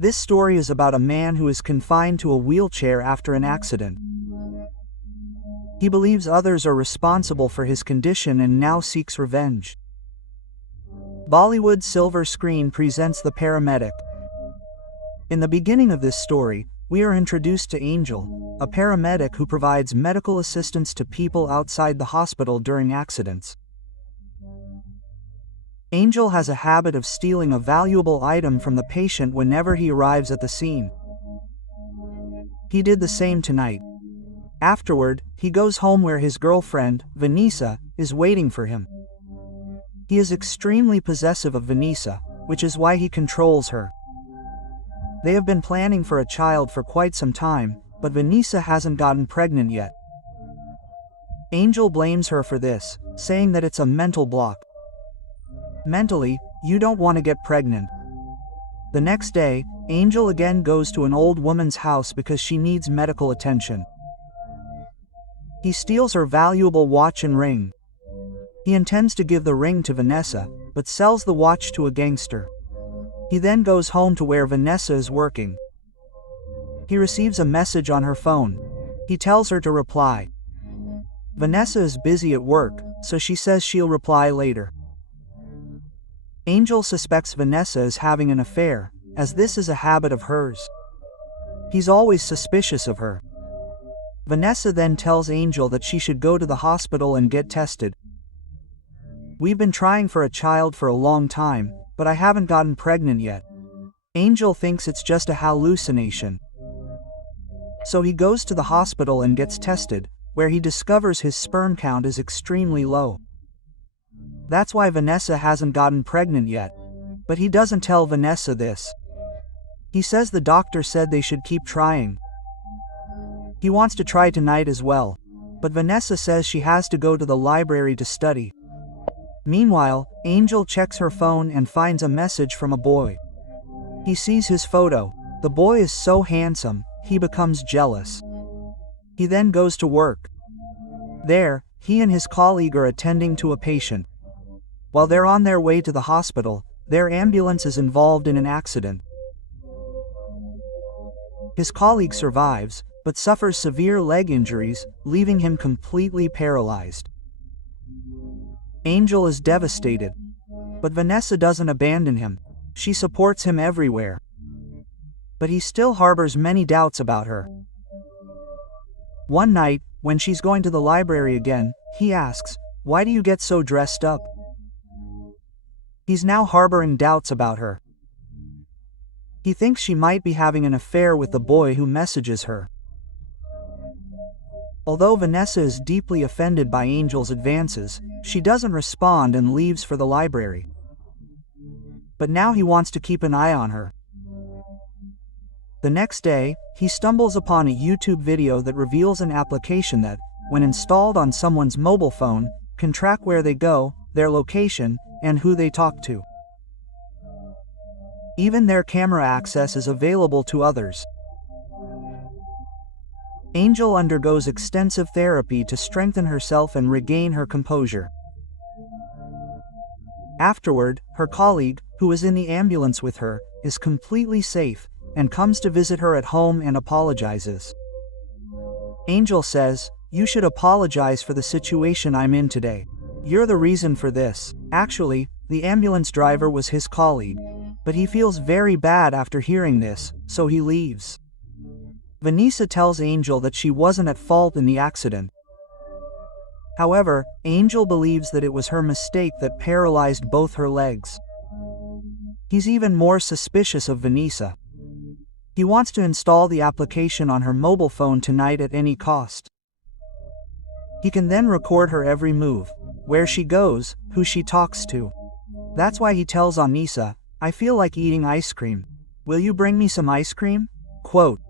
This story is about a man who is confined to a wheelchair after an accident. He believes others are responsible for his condition and now seeks revenge. Bollywood silver screen presents The Paramedic. In the beginning of this story, we are introduced to Angel, a paramedic who provides medical assistance to people outside the hospital during accidents. Angel has a habit of stealing a valuable item from the patient whenever he arrives at the scene. He did the same tonight. Afterward, he goes home where his girlfriend, Vanessa, is waiting for him. He is extremely possessive of Vanessa, which is why he controls her. They have been planning for a child for quite some time, but Vanessa hasn't gotten pregnant yet. Angel blames her for this, saying that it's a mental block. Mentally, you don't want to get pregnant. The next day, Angel again goes to an old woman's house because she needs medical attention. He steals her valuable watch and ring. He intends to give the ring to Vanessa, but sells the watch to a gangster. He then goes home to where Vanessa is working. He receives a message on her phone. He tells her to reply. Vanessa is busy at work, so she says she'll reply later. Angel suspects Vanessa is having an affair, as this is a habit of hers. He's always suspicious of her. Vanessa then tells Angel that she should go to the hospital and get tested. We've been trying for a child for a long time, but I haven't gotten pregnant yet. Angel thinks it's just a hallucination. So he goes to the hospital and gets tested, where he discovers his sperm count is extremely low. That's why Vanessa hasn't gotten pregnant yet. But he doesn't tell Vanessa this. He says the doctor said they should keep trying. He wants to try tonight as well, but Vanessa says she has to go to the library to study. Meanwhile, Angel checks her phone and finds a message from a boy. He sees his photo. The boy is so handsome, he becomes jealous. He then goes to work. There, he and his colleague are attending to a patient. While they're on their way to the hospital, their ambulance is involved in an accident. His colleague survives, but suffers severe leg injuries, leaving him completely paralyzed. Angel is devastated. But Vanessa doesn't abandon him. She supports him everywhere. But he still harbors many doubts about her. One night, when she's going to the library again, he asks, "Why do you get so dressed up?" He's now harboring doubts about her. He thinks she might be having an affair with the boy who messages her. Although Vanessa is deeply offended by Angel's advances, she doesn't respond and leaves for the library. But now he wants to keep an eye on her. The next day, he stumbles upon a YouTube video that reveals an application that, when installed on someone's mobile phone, can track where they go, their location, and who they talk to. Even their camera access is available to others. Angel undergoes extensive therapy to strengthen herself and regain her composure. Afterward, her colleague, who is in the ambulance with her, is completely safe, and comes to visit her at home and apologizes. Angel says, "You should apologize for the situation I'm in today. You're the reason for this." Actually, the ambulance driver was his colleague. But he feels very bad after hearing this, so he leaves. Vanessa tells Angel that she wasn't at fault in the accident. However, Angel believes that it was her mistake that paralyzed both her legs. He's even more suspicious of Vanessa. He wants to install the application on her mobile phone tonight at any cost. He can then record her every move, where she goes, who she talks to. That's why he tells Anissa, "I feel like eating ice cream. Will you bring me some ice cream?" Quote.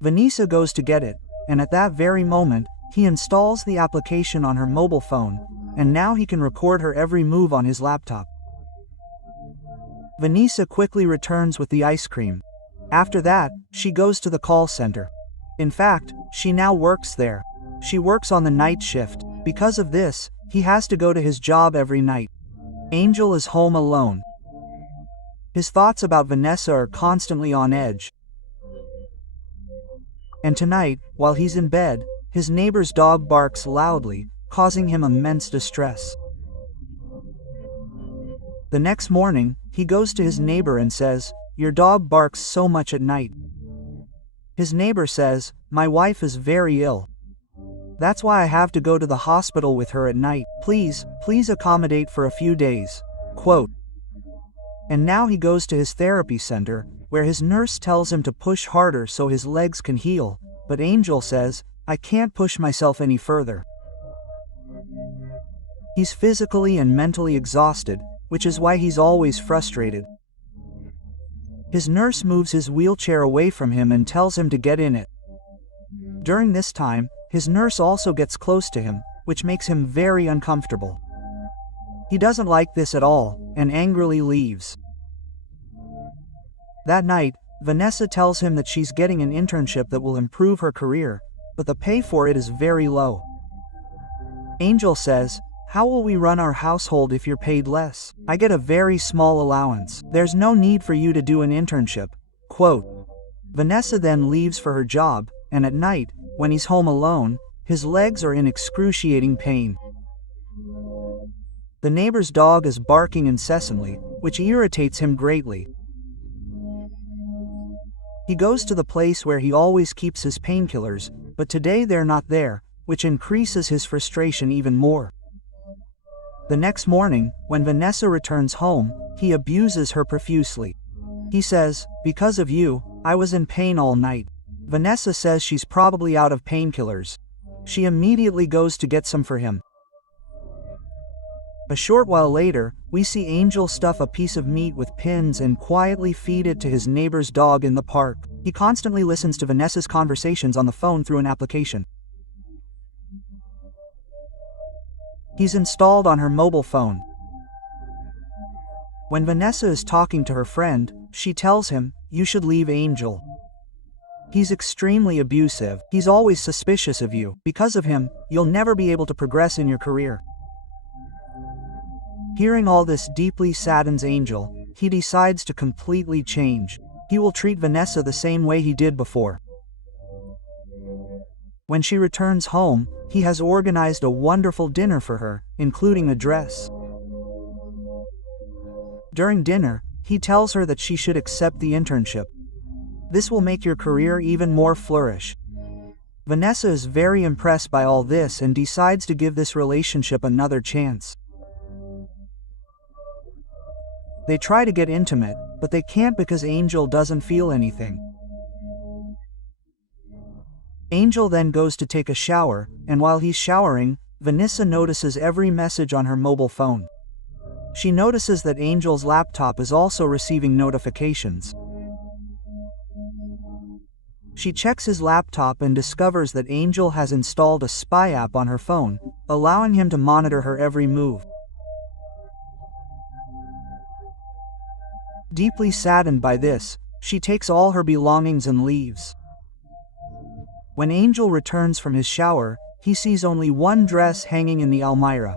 Vanessa goes to get it, and at that very moment, he installs the application on her mobile phone, and now he can record her every move on his laptop. Vanessa quickly returns with the ice cream. After that, she goes to the call center. In fact, she now works there. She works on the night shift. Because of this, he has to go to his job every night. Angel is home alone. His thoughts about Vanessa are constantly on edge. And tonight, while he's in bed, his neighbor's dog barks loudly, causing him immense distress. The next morning, he goes to his neighbor and says, "Your dog barks so much at night." His neighbor says, "My wife is very ill. That's why I have to go to the hospital with her at night. Please accommodate for a few days." Quote. And now he goes to his therapy center, where his nurse tells him to push harder so his legs can heal, but Angel says, "I can't push myself any further." He's physically and mentally exhausted, which is why he's always frustrated. His nurse moves his wheelchair away from him and tells him to get in it. During this time, his nurse also gets close to him, which makes him very uncomfortable. He doesn't like this at all, and angrily leaves. That night, Vanessa tells him that she's getting an internship that will improve her career, but the pay for it is very low. Angel says, "How will we run our household if you're paid less? I get a very small allowance. There's no need for you to do an internship." Quote. Vanessa then leaves for her job, and at night, when he's home alone, his legs are in excruciating pain. The neighbor's dog is barking incessantly, which irritates him greatly. He goes to the place where he always keeps his painkillers, but today they're not there, which increases his frustration even more. The next morning, when Vanessa returns home, he abuses her profusely. He says, "Because of you, I was in pain all night." Vanessa says she's probably out of painkillers. She immediately goes to get some for him. A short while later, we see Angel stuff a piece of meat with pins and quietly feed it to his neighbor's dog in the park. He constantly listens to Vanessa's conversations on the phone through an application he's installed on her mobile phone. When Vanessa is talking to her friend, she tells him, "You should leave Angel. He's extremely abusive. He's always suspicious of you. Because of him, you'll never be able to progress in your career." Hearing all this deeply saddens Angel. He decides to completely change. He will treat Vanessa the same way he did before. When she returns home, he has organized a wonderful dinner for her, including a dress. During dinner, he tells her that she should accept the internship. "This will make your career even more flourish." Vanessa is very impressed by all this and decides to give this relationship another chance. They try to get intimate, but they can't because Angel doesn't feel anything. Angel then goes to take a shower, and while he's showering, Vanessa notices every message on her mobile phone. She notices that Angel's laptop is also receiving notifications. She checks his laptop and discovers that Angel has installed a spy app on her phone, allowing him to monitor her every move. Deeply saddened by this, she takes all her belongings and leaves. When Angel returns from his shower, he sees only one dress hanging in the almirah.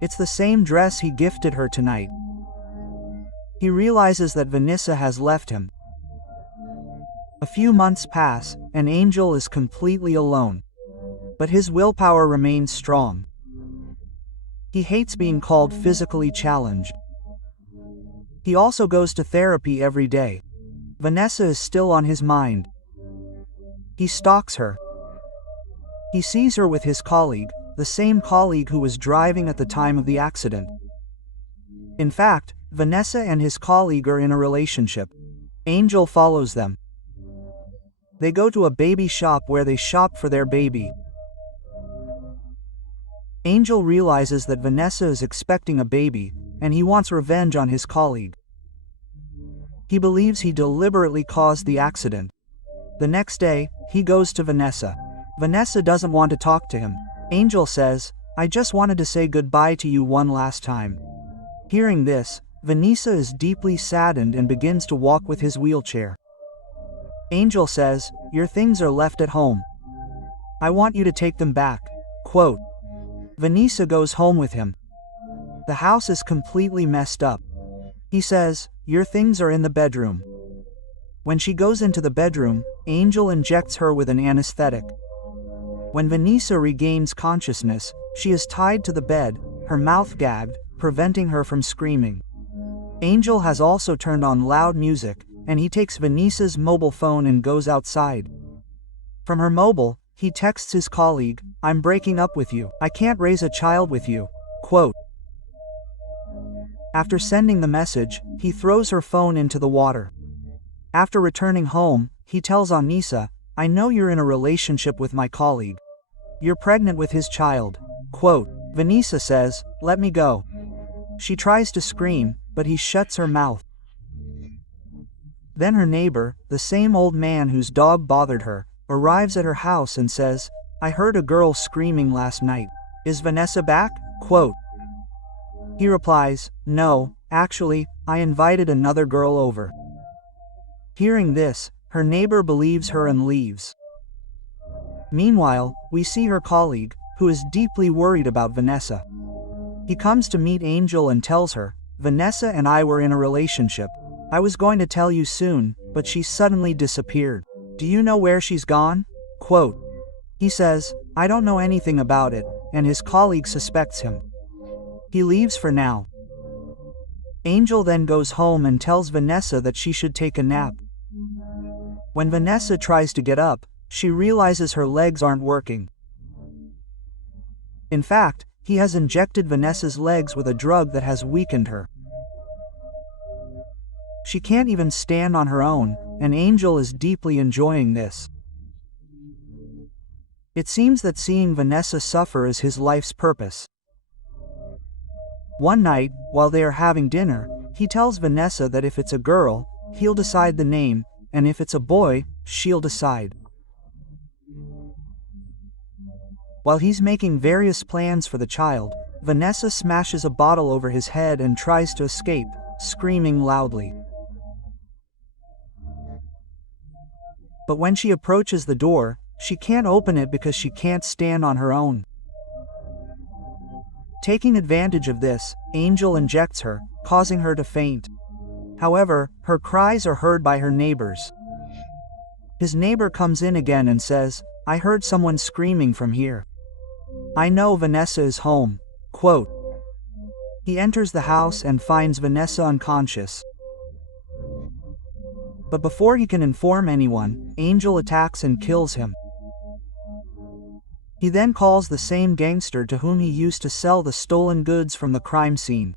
It's the same dress he gifted her tonight. He realizes that Vanessa has left him. A few months pass, and Angel is completely alone. But his willpower remains strong. He hates being called physically challenged. He also goes to therapy every day. Vanessa is still on his mind. He stalks her. He sees her with his colleague, the same colleague who was driving at the time of the accident. In fact, Vanessa and his colleague are in a relationship. Angel follows them. They go to a baby shop where they shop for their baby. Angel realizes that Vanessa is expecting a baby, and he wants revenge on his colleague. He believes he deliberately caused the accident. The next day, he goes to Vanessa. Vanessa doesn't want to talk to him. Angel says, "I just wanted to say goodbye to you one last time." Hearing this, Vanessa is deeply saddened and begins to walk with his wheelchair. Angel says, "Your things are left at home. I want you to take them back." Quote. Vanessa goes home with him. The house is completely messed up. He says, "Your things are in the bedroom." When she goes into the bedroom, Angel injects her with an anesthetic. When Vanessa regains consciousness, she is tied to the bed, her mouth gagged, preventing her from screaming. Angel has also turned on loud music, and he takes Vanessa's mobile phone and goes outside. From her mobile, he texts his colleague, "I'm breaking up with you. I can't raise a child with you." Quote. After sending the message, he throws her phone into the water. After returning home, he tells Anissa, "I know you're in a relationship with my colleague. You're pregnant with his child." Quote. Vanessa says, "Let me go." She tries to scream, but he shuts her mouth. Then her neighbor, the same old man whose dog bothered her, arrives at her house and says, "I heard a girl screaming last night. Is Vanessa back?" Quote. He replies, "No, actually, I invited another girl over." Hearing this, her neighbor believes her and leaves. Meanwhile, we see her colleague, who is deeply worried about Vanessa. He comes to meet Angel and tells her, "Vanessa and I were in a relationship. I was going to tell you soon, but she suddenly disappeared. Do you know where she's gone?" Quote. He says, "I don't know anything about it," and his colleague suspects him. He leaves for now. Angel then goes home and tells Vanessa that she should take a nap. When Vanessa tries to get up, she realizes her legs aren't working. In fact, he has injected Vanessa's legs with a drug that has weakened her. She can't even stand on her own, and Angel is deeply enjoying this. It seems that seeing Vanessa suffer is his life's purpose. One night, while they are having dinner, he tells Vanessa that if it's a girl, he'll decide the name, and if it's a boy, she'll decide. While he's making various plans for the child, Vanessa smashes a bottle over his head and tries to escape, screaming loudly. But when she approaches the door, she can't open it because she can't stand on her own. Taking advantage of this, Angel injects her, causing her to faint. However, her cries are heard by her neighbors. His neighbor comes in again and says, "I heard someone screaming from here. I know Vanessa is home." Quote. He enters the house and finds Vanessa unconscious. But before he can inform anyone, Angel attacks and kills him. He then calls the same gangster to whom he used to sell the stolen goods from the crime scene.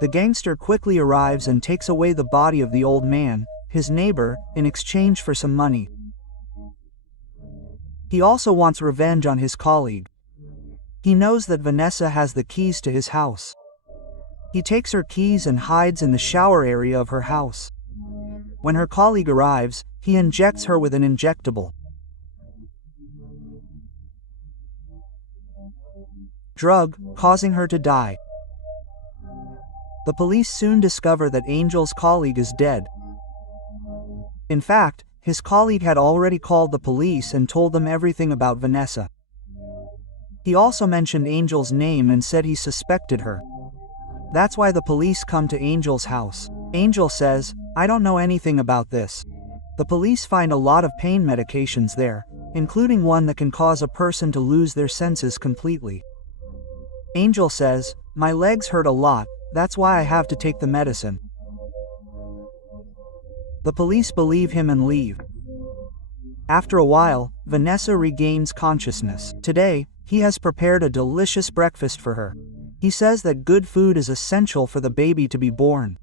The gangster quickly arrives and takes away the body of the old man, his neighbor, in exchange for some money. He also wants revenge on his colleague. He knows that Vanessa has the keys to his house. He takes her keys and hides in the shower area of her house. When her colleague arrives, he injects her with an injectable drug, causing her to die. The police soon discover that Angel's colleague is dead. In fact, his colleague had already called the police and told them everything about Vanessa. He also mentioned Angel's name and said he suspected her. That's why the police come to Angel's house. Angel says, "I don't know anything about this." The police find a lot of pain medications there, including one that can cause a person to lose their senses completely. Angel says, "My legs hurt a lot, that's why I have to take the medicine." The police believe him and leave. After a while, Vanessa regains consciousness. Today, he has prepared a delicious breakfast for her. He says that good food is essential for the baby to be born.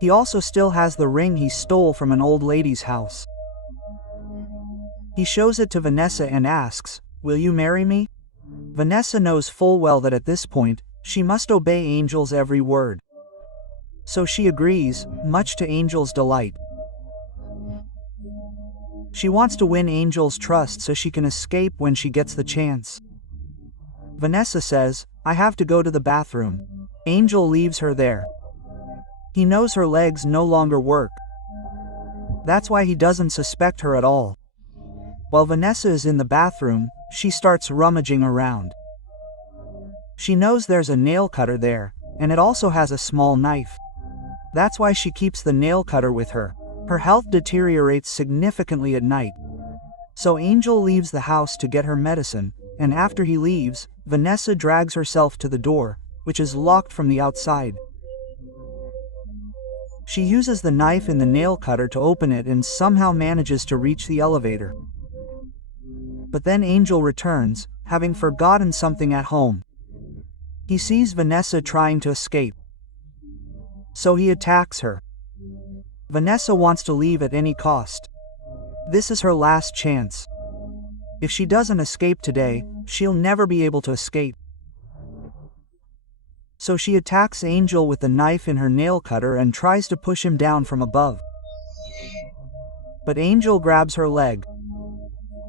He also still has the ring he stole from an old lady's house. He shows it to Vanessa and asks, "Will you marry me?" Vanessa knows full well that at this point, she must obey Angel's every word. So she agrees, much to Angel's delight. She wants to win Angel's trust so she can escape when she gets the chance. Vanessa says, "I have to go to the bathroom." Angel leaves her there. He knows her legs no longer work. That's why he doesn't suspect her at all. While Vanessa is in the bathroom, she starts rummaging around. She knows there's a nail cutter there, and it also has a small knife. That's why she keeps the nail cutter with her. Her health deteriorates significantly at night. So Angel leaves the house to get her medicine, and after he leaves, Vanessa drags herself to the door, which is locked from the outside. She uses the knife in the nail cutter to open it and somehow manages to reach the elevator. But then Angel returns, having forgotten something at home. He sees Vanessa trying to escape, so he attacks her. Vanessa wants to leave at any cost. This is her last chance. If she doesn't escape today, she'll never be able to escape. So she attacks Angel with the knife in her nail cutter and tries to push him down from above. But Angel grabs her leg.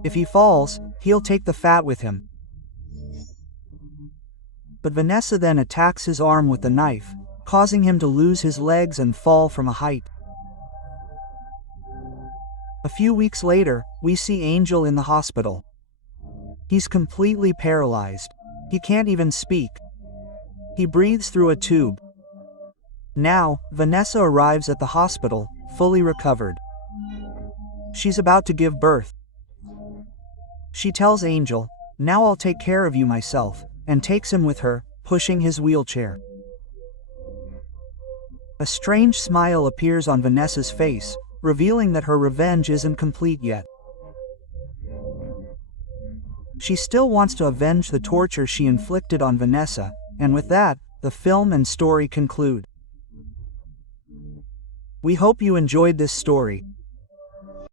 If he falls, he'll take the fat with him. But Vanessa then attacks his arm with the knife, causing him to lose his legs and fall from a height. A few weeks later, we see Angel in the hospital. He's completely paralyzed. He can't even speak. He breathes through a tube. Now, Vanessa arrives at the hospital, fully recovered. She's about to give birth. She tells Angel, "Now I'll take care of you myself," and takes him with her, pushing his wheelchair. A strange smile appears on Vanessa's face, revealing that her revenge isn't complete yet. She still wants to avenge the torture she inflicted on Vanessa, and with that, the film and story conclude. We hope you enjoyed this story.